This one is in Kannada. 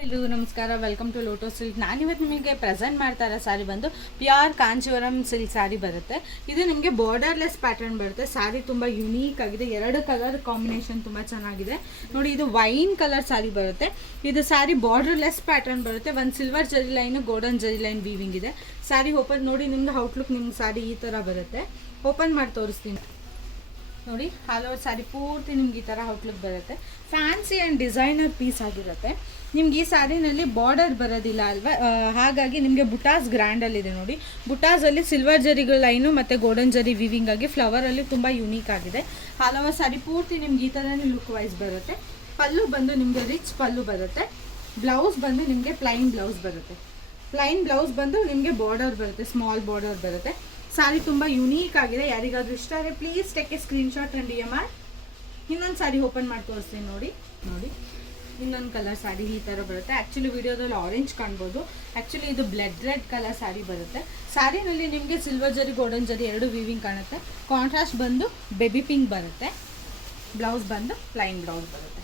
ಎಲ್ರಿಗೂ ನಮಸ್ಕಾರ. Welcome to Lotus Silk. ನಾನಿವತ್ತು ನಿಮಗೆ ಪ್ರೆಸೆಂಟ್ ಮಾಡ್ತಾ ಇರೋ ಸಾರಿ ಬಂದು ಪ್ಯೂರ್ ಕಾಂಚೀವರಂ ಸಿಲ್ಕ್ ಸಾರಿ ಬರುತ್ತೆ. ಇದು ನಿಮಗೆ ಬಾರ್ಡರ್ಲೆಸ್ ಪ್ಯಾಟರ್ನ್ ಬರುತ್ತೆ. ಸಾರಿ ತುಂಬ ಯುನೀಕ್ ಆಗಿದೆ. ಎರಡು ಕಲರ್ ಕಾಂಬಿನೇಷನ್ ತುಂಬ ಚೆನ್ನಾಗಿದೆ ನೋಡಿ. ಇದು ವೈನ್ ಕಲರ್ ಸಾರಿ ಬರುತ್ತೆ. ಇದು ಸಾರಿ ಬಾರ್ಡರ್ಲೆಸ್ ಪ್ಯಾಟರ್ನ್ ಬರುತ್ತೆ. ಒಂದು ಸಿಲ್ವರ್ ಜರಿ ಲೈನು, ಗೋಲ್ಡನ್ ಜರಿ ಲೈನ್ ವೀವಿಂಗ್ ಇದೆ. ಸಾರಿ ಓಪನ್ ನೋಡಿ, ನಿಮ್ಗೆ ಔಟ್ಲುಕ್ ನಿಮ್ಗೆ ಸಾರಿ ಈ ಥರ ಬರುತ್ತೆ. ಓಪನ್ ಮಾಡಿ ತೋರಿಸ್ತೀನಿ ನೋಡಿ. ಆಲ್ ಓವರ್ ಸಾರಿ ಪೂರ್ತಿ ನಿಮ್ಗೆ ಈ ಥರ ಔಟ್ಲುಕ್ ಬರುತ್ತೆ. ಫ್ಯಾನ್ಸಿ ಆ್ಯಂಡ್ ಡಿಸೈನರ್ ಪೀಸ್ ಆಗಿರುತ್ತೆ. ನಿಮ್ಗೆ ಈ ಸ್ಯಾರಿನಲ್ಲಿ ಬಾರ್ಡರ್ ಬರೋದಿಲ್ಲ ಅಲ್ವಾ, ಹಾಗಾಗಿ ನಿಮಗೆ ಬುಟಾಸ್ ಗ್ರ್ಯಾಂಡಲ್ಲಿದೆ ನೋಡಿ. ಬುಟಾಸಲ್ಲಿ ಸಿಲ್ವರ್ ಜರಿಗಳ ಲೈನು ಮತ್ತು ಗೋಲ್ಡನ್ ಜರಿ ವಿವಿಂಗ್ ಆಗಿ ಫ್ಲವರಲ್ಲಿ ತುಂಬ ಯುನೀಕ್ ಆಗಿದೆ. ಆಲ್ ಓವರ್ ಸಾರಿ ಪೂರ್ತಿ ನಿಮ್ಗೆ ಈ ಥರನೇ ಲುಕ್ ವೈಸ್ ಬರುತ್ತೆ. ಪಲ್ಲು ಬಂದು ನಿಮಗೆ ರಿಚ್ ಪಲ್ಲು ಬರುತ್ತೆ. ಬ್ಲೌಸ್ ಬಂದು ನಿಮಗೆ ಪ್ಲೈನ್ ಬ್ಲೌಸ್ ಬರುತ್ತೆ. ಪ್ಲೈನ್ ಬ್ಲೌಸ್ ಬಂದು ನಿಮಗೆ ಬಾರ್ಡರ್ ಬರುತ್ತೆ, ಸ್ಮಾಲ್ ಬಾರ್ಡರ್ ಬರುತ್ತೆ. ಸಾರಿ ತುಂಬ ಯುನೀಕ್ ಆಗಿದೆ. ಯಾರಿಗಾದ್ರೂ ಇಷ್ಟ ಆದರೆ please take A screenshot and DM. ಇನ್ನೊಂದು ಸಾರಿ ಓಪನ್ ಮಾಡಿ ತೋರಿಸ್ತೀನಿ ನೋಡಿ. ಇನ್ನೊಂದು ಕಲರ್ ಸಾರಿ ಈ ಥರ ಬರುತ್ತೆ. ಆ್ಯಕ್ಚುಲಿ ವಿಡಿಯೋದಲ್ಲಿ ಆರೆಂಜ್ ಕಾಣ್ಬೋದು. ಆ್ಯಕ್ಚುಲಿ ಇದು ಬ್ಲಡ್ ರೆಡ್ ಕಲರ್ ಸಾರಿ ಬರುತ್ತೆ. ಸಾರಿನಲ್ಲಿ ನಿಮಗೆ ಸಿಲ್ವರ್ ಜರಿ, ಗೋಲ್ಡನ್ ಜರಿ ಎರಡು ವೀವಿಂಗ್ ಕಾಣುತ್ತೆ. ಕಾಂಟ್ರಾಸ್ಟ್ ಬಂದು ಬೇಬಿ ಪಿಂಕ್ ಬರುತ್ತೆ. ಬ್ಲೌಸ್ ಬಂದು ಪ್ಲೈನ್ ಬ್ಲೌಸ್ ಬರುತ್ತೆ.